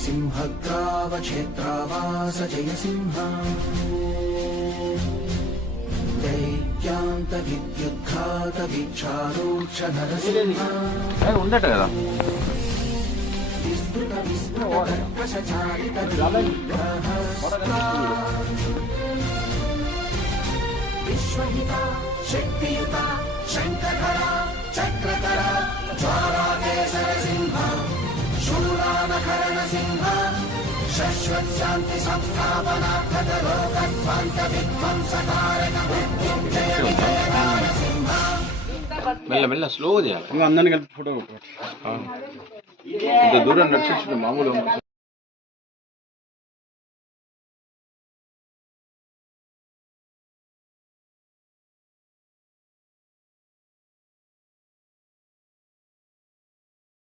सिंहग्रावक्षेत्रावास जय सिंह दैत्यान्त विद्युद्घात विक्षारोक्ष नरसिंह ఉండట కదా विस्तृत विस्तृत कर्कशचारित विश्वहिता शक्तियुता शङ्खधरा चक्रधरा ज्वालाकेसर सिंह शूलानकरण सिंह शश्वत शांति संस्थापनार्थक लोकध्वंस विध्वंसकारक मृत्युंजय विजयकार सिंह మెల్ల మెల్ల స్లో చేయాలి అందరిని కలిపి ఫోటో ఇంత దూరం నడిచి మామూలు